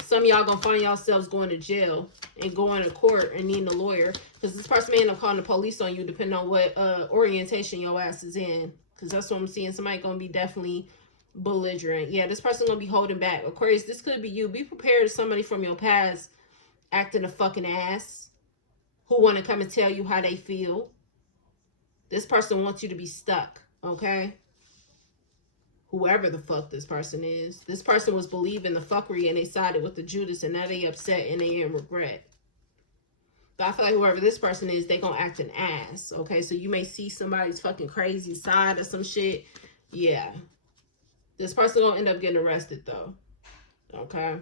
Some of y'all gonna find yourselves going to jail and going to court and needing a lawyer. Because this person may end up calling the police on you depending on what orientation your ass is in. Because that's what I'm seeing. Somebody gonna be definitely belligerent. Yeah, this person gonna be holding back. Aquarius, this could be you. Be prepared if somebody from your past acting a fucking ass. Who want to come and tell you how they feel. This person wants you to be stuck. Okay? Whoever the fuck this person is. This person was believing the fuckery and they sided with the Judas and now they upset and they in regret. But I feel like whoever this person is, they gonna act an ass. Okay, so you may see somebody's fucking crazy side or some shit. Yeah. This person gonna end up getting arrested though. Okay.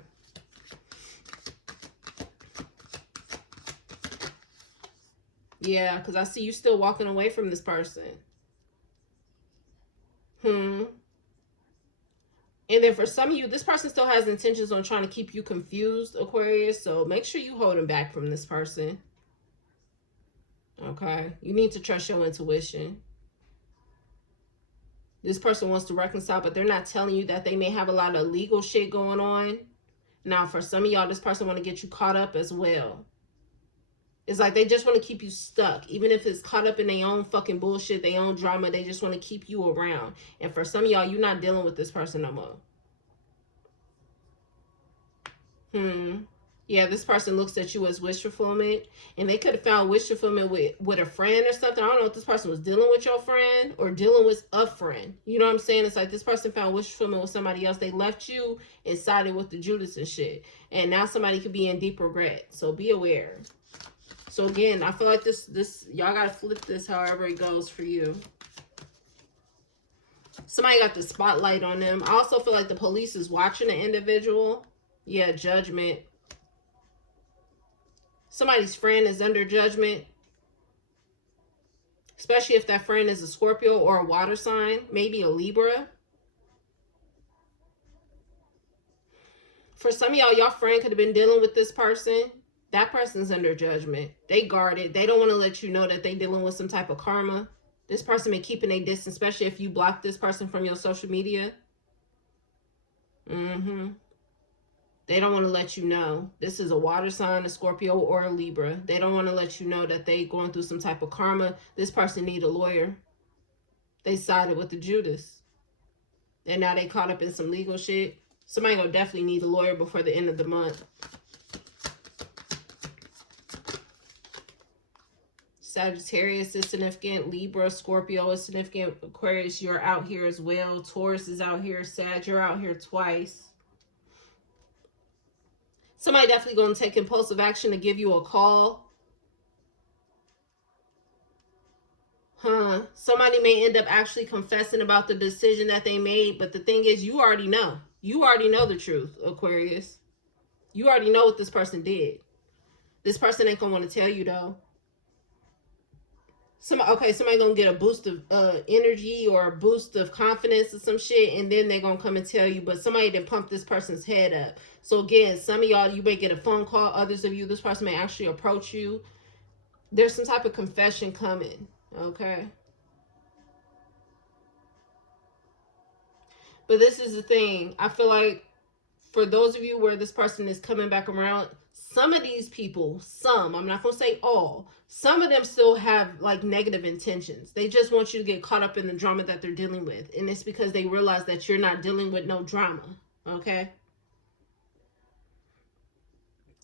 Yeah, because I see you still walking away from this person. And then for some of you, this person still has intentions on trying to keep you confused, Aquarius. So make sure you hold him back from this person. Okay. You need to trust your intuition. This person wants to reconcile, but they're not telling you that they may have a lot of legal shit going on. Now, for some of y'all, this person want to get you caught up as well. It's like they just want to keep you stuck. Even if it's caught up in their own fucking bullshit, their own drama, they just want to keep you around. And for some of y'all, you're not dealing with this person no more. Yeah, this person looks at you as wish fulfillment. And they could have found wish fulfillment with a friend or something. I don't know if this person was dealing with your friend or dealing with a friend. You know what I'm saying? It's like this person found wish fulfillment with somebody else. They left you and sided with the Judas and shit. And now somebody could be in deep regret. So be aware. So again, I feel like this y'all gotta flip this however it goes for you. Somebody got the spotlight on them. I also feel like the police is watching the individual. Yeah, judgment. Somebody's friend is under judgment. Especially if that friend is a Scorpio or a water sign. Maybe a Libra. For some of y'all, your friend could have been dealing with this person. That person's under judgment. They guard it. They don't want to let you know that they're dealing with some type of karma. This person may keep a distance, especially if you block this person from your social media. They don't want to let you know. This is a water sign, a Scorpio, or a Libra. They don't want to let you know that they going through some type of karma. This person need a lawyer. They sided with the Judas. And now they caught up in some legal shit. Somebody gonna definitely need a lawyer before the end of the month. Sagittarius is significant. Libra, Scorpio is significant. Aquarius, you're out here as well. Taurus is out here. Sag, you're out here twice. Somebody definitely going to take impulsive action to give you a call. Somebody may end up actually confessing about the decision that they made. But the thing is, you already know. You already know the truth, Aquarius. You already know what this person did. This person ain't going to want to tell you, though. Somebody gonna get a boost of energy or a boost of confidence or some shit, and then they're gonna come and tell you, but somebody didn't pump this person's head up. So again, some of y'all, you may get a phone call. Others of you, this person may actually approach you. There's some type of confession coming, okay? But this is the thing. I feel like for those of you where this person is coming back around, some of these people, I'm not going to say all, some of them still have like negative intentions. They just want you to get caught up in the drama that they're dealing with. And it's because they realize that you're not dealing with no drama. Okay?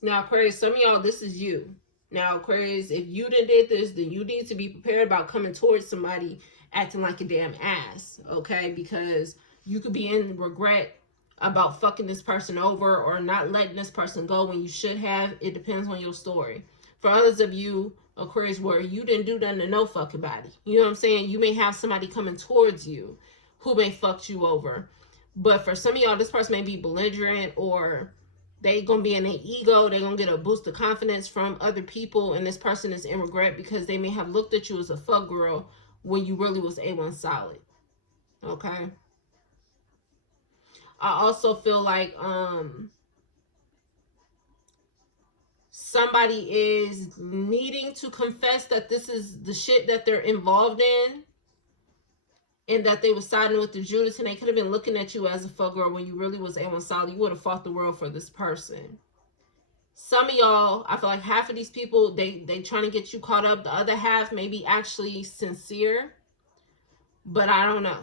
Now, Aquarius, some of y'all, this is you. Now, Aquarius, if you did this, then you need to be prepared about coming towards somebody acting like a damn ass. Okay? Because you could be in regret about fucking this person over or not letting this person go when you should have. It depends on your story. For others of you, Aquarius, where you didn't do nothing to no fucking body. You know what I'm saying? You may have somebody coming towards you who may fuck you over. But for some of y'all, this person may be belligerent, or they gonna be in their ego. They gonna get a boost of confidence from other people, and this person is in regret because they may have looked at you as a fuck girl when you really was A1 solid. Okay. I also feel like somebody is needing to confess that this is the shit that they're involved in, and that they were siding with the Judas, and they could have been looking at you as a fuck girl when you really was A1 solid. You would have fought the world for this person. Some of y'all, I feel like half of these people, they trying to get you caught up. The other half may be actually sincere, but I don't know.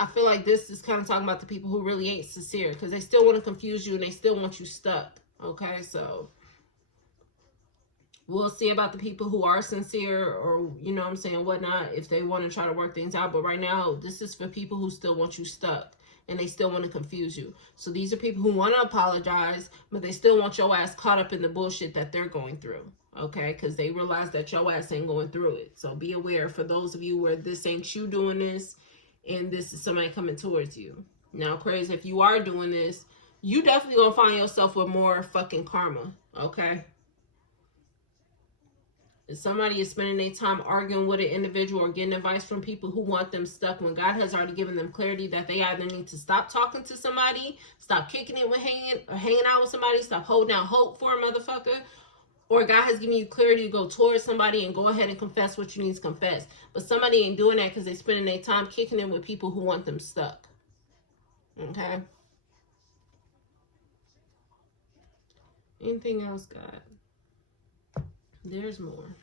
I feel like this is kind of talking about the people who really ain't sincere, because they still want to confuse you and they still want you stuck. Okay, so we'll see about the people who are sincere, or, you know what I'm saying, whatnot, if they want to try to work things out. But right now, this is for people who still want you stuck and they still want to confuse you. So these are people who want to apologize, but they still want your ass caught up in the bullshit that they're going through. Okay, because they realize that your ass ain't going through it. So be aware for those of you where this ain't you doing this, and this is somebody coming towards you. Now, Aquarius, if you are doing this, you definitely gonna find yourself with more fucking karma. Okay. If somebody is spending their time arguing with an individual or getting advice from people who want them stuck, when God has already given them clarity that they either need to stop talking to somebody, stop kicking it with hanging out with somebody, stop holding out hope for a motherfucker, or God has given you clarity to go towards somebody and go ahead and confess what you need to confess. But somebody ain't doing that because they're spending their time kicking it with people who want them stuck. Okay? Anything else, God? There's more.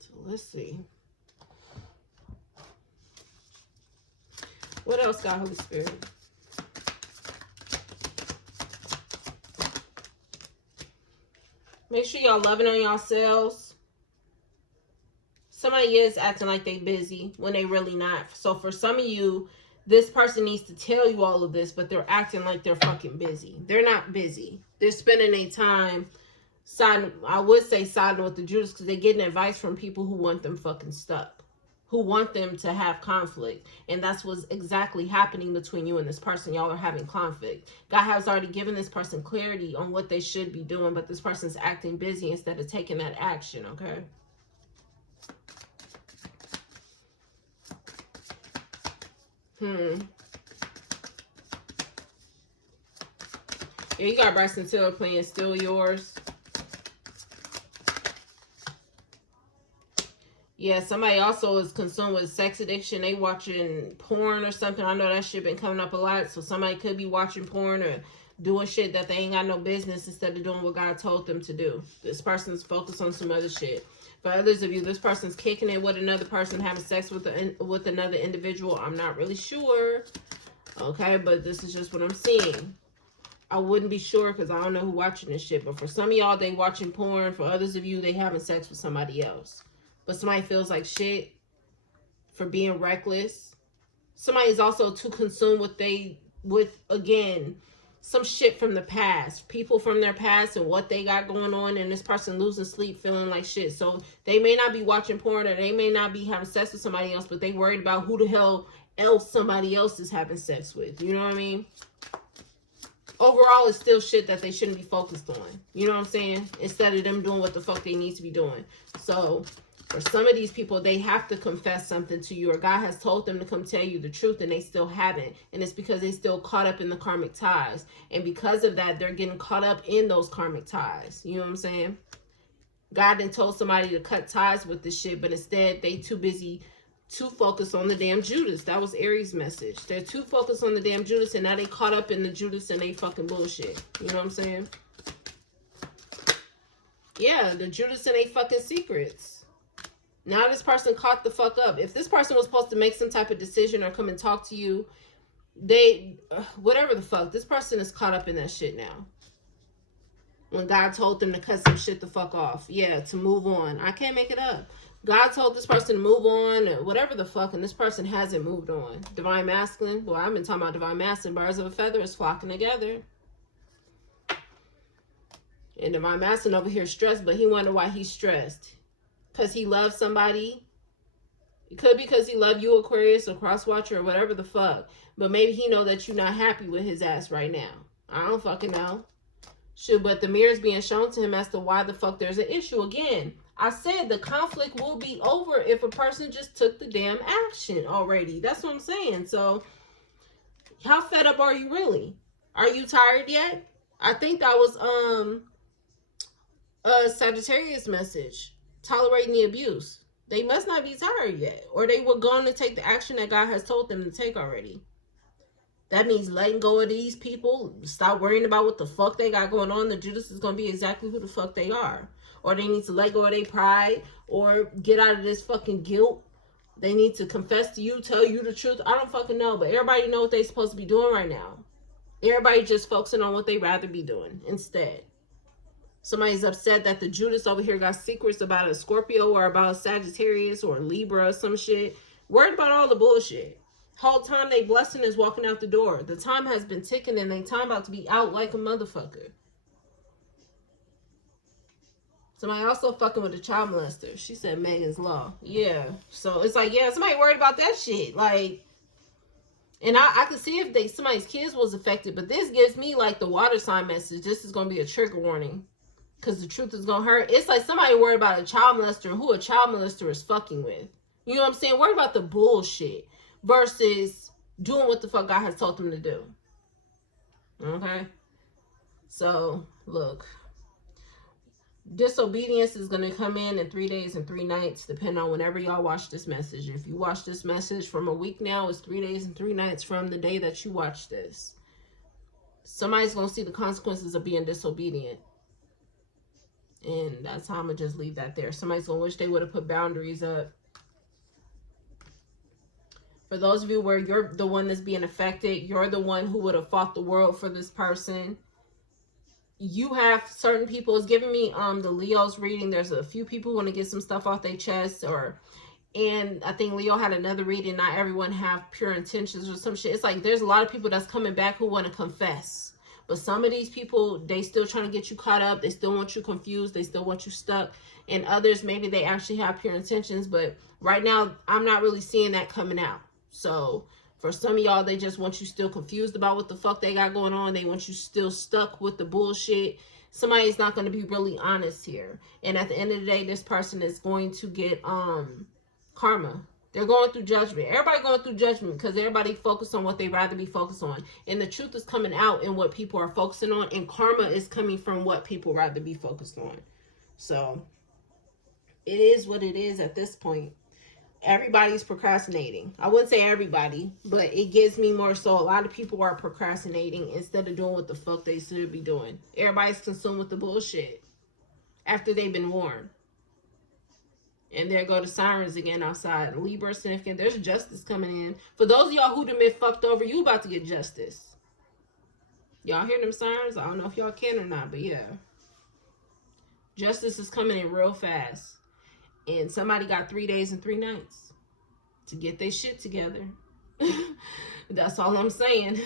So let's see. What else, God, Holy Spirit? Make sure y'all loving on yourselves. Somebody is acting like they busy when they really not. So for some of you, this person needs to tell you all of this, but they're acting like they're fucking busy. They're not busy. They're spending their time siding, I would say siding with the Judas, because they're getting advice from people who want them fucking stuck, who want them to have conflict. And that's what's exactly happening between you and this person. Y'all are having conflict. God has already given this person clarity on what they should be doing, but this person's acting busy instead of taking that action. Okay. Yeah, you got Bryson Tiller playing Still Yours. Yeah, somebody also is consumed with sex addiction. They watching porn or something. I know that shit been coming up a lot. So somebody could be watching porn or doing shit that they ain't got no business instead of doing what God told them to do. This person's focused on some other shit. For others of you, this person's kicking it with another person, having sex with another individual. I'm not really sure. Okay, but this is just what I'm seeing. I wouldn't be sure because I don't know who watching this shit. But for some of y'all, they watching porn. For others of you, they having sex with somebody else. But somebody feels like shit for being reckless. Somebody is also too consumed with again, some shit from the past. People from their past and what they got going on. And this person losing sleep, feeling like shit. So they may not be watching porn, or they may not be having sex with somebody else, but they worried about who the hell else somebody else is having sex with. You know what I mean? Overall, it's still shit that they shouldn't be focused on. You know what I'm saying? Instead of them doing what the fuck they need to be doing. So for some of these people, they have to confess something to you, or God has told them to come tell you the truth, and they still haven't. And it's because they still caught up in the karmic ties. And because of that, they're getting caught up in those karmic ties. You know what I'm saying? God done told somebody to cut ties with this shit, but instead they too busy to focus on the damn Judas. That was Aries' message. They're too focused on the damn Judas, and now they caught up in the Judas and they fucking bullshit. You know what I'm saying? Yeah, the Judas and they fucking secrets. Now this person caught the fuck up. If this person was supposed to make some type of decision or come and talk to you, they, whatever the fuck, this person is caught up in that shit now. When God told them to cut some shit the fuck off. Yeah, to move on. I can't make it up. God told this person to move on, or whatever the fuck, and this person hasn't moved on. Divine Masculine. Well, I've been talking about Divine Masculine. Birds of a feather is flocking together. And Divine Masculine over here stressed, but he wonder why he's stressed. Because he loves somebody. It could be because he loved you, Aquarius, or Crosswatcher, or whatever the fuck. But maybe he know that you're not happy with his ass right now. I don't fucking know. Shoot, but the mirror's being shown to him as to why the fuck there's an issue. Again, I said the conflict will be over if a person just took the damn action already. That's what I'm saying. So, how fed up are you really? Are you tired yet? I think that was a Sagittarius message. Tolerating the abuse. They must not be tired yet. Or they were going to take the action that God has told them to take already. That means letting go of these people. Stop worrying about what the fuck they got going on. The Judas is going to be exactly who the fuck they are. Or they need to let go of their pride. Or get out of this fucking guilt. They need to confess to you, tell you the truth. I don't fucking know. But everybody know what they're supposed to be doing right now. Everybody just focusing on what they rather be doing instead. Somebody's upset that the Judas over here got secrets about a Scorpio or about a Sagittarius or a Libra or some shit. Worried about all the bullshit. Whole time they blessing is walking out the door. The time has been ticking and they time about to be out like a motherfucker. Somebody also fucking with a child molester. She said Megan's Law. Yeah. So it's like, yeah, somebody worried about that shit. Like, and I could see if somebody's kids was affected, but this gives me like the water sign message. This is going to be a trigger warning. Because the truth is going to hurt. It's like somebody worried about a child molester and who a child molester is fucking with. You know what I'm saying? Worried about the bullshit versus doing what the fuck God has told them to do. Okay? So, look. Disobedience is going to come in 3 days and 3 nights, depending on whenever y'all watch this message. If you watch this message from a week now, it's 3 days and 3 nights from the day that you watch this. Somebody's going to see the consequences of being disobedient. And that's how I'm going to just leave that there. Somebody's going to wish they would have put boundaries up. For those of you where you're the one that's being affected, you're the one who would have fought the world for this person. You have certain people. It's giving me the Leo's reading. There's a few people who want to get some stuff off their chest. And I think Leo had another reading. Not everyone have pure intentions or some shit. It's like there's a lot of people that's coming back who want to confess. But some of these people, they still trying to get you caught up. They still want you confused. They still want you stuck. And others, maybe they actually have pure intentions. But right now, I'm not really seeing that coming out. So for some of y'all, they just want you still confused about what the fuck they got going on. They want you still stuck with the bullshit. Somebody's not going to be really honest here. And at the end of the day, this person is going to get karma. They're going through judgment. Everybody going through judgment because everybody focused on what they rather be focused on. And the truth is coming out in what people are focusing on. And karma is coming from what people rather be focused on. So, it is what it is at this point. Everybody's procrastinating. I wouldn't say everybody, but it gives me more so a lot of people are procrastinating instead of doing what the fuck they should be doing. Everybody's consumed with the bullshit after they've been warned. And there go the sirens again outside. Libra significant. There's justice coming in. For those of y'all who done been fucked over, you about to get justice. Y'all hear them sirens? I don't know if y'all can or not, but yeah. Justice is coming in real fast. And somebody got 3 days and 3 nights to get their shit together. That's all I'm saying.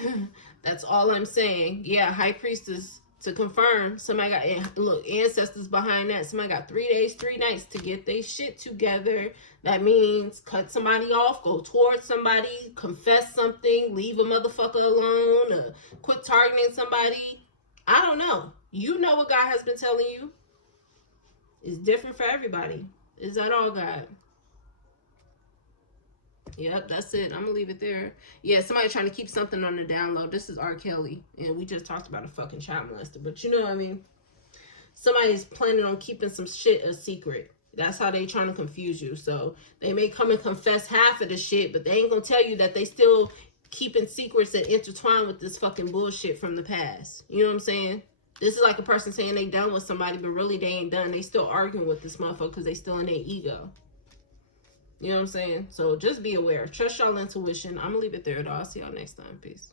That's all I'm saying. Yeah, high priestess. To confirm, somebody got, look, ancestors behind that. Somebody got 3 days, 3 nights to get their shit together. That means cut somebody off, go towards somebody, confess something, leave a motherfucker alone, quit targeting somebody. I don't know. You know what God has been telling you. It's different for everybody. Is that all, God? Yep, that's it. I'm gonna leave it there. Yeah, somebody trying to keep something on the down low. This is R. Kelly, and we just talked about a fucking child molester. But you know what I mean? Somebody's planning on keeping some shit a secret. That's how they trying to confuse you. So they may come and confess half of the shit, but they ain't gonna tell you that they still keeping secrets that intertwine with this fucking bullshit from the past. You know what I'm saying? This is like a person saying they done with somebody, but really they ain't done. They still arguing with this motherfucker because they still in their ego. You know what I'm saying? So just be aware. Trust y'all intuition. I'm going to leave it there, though. I'll see y'all next time. Peace.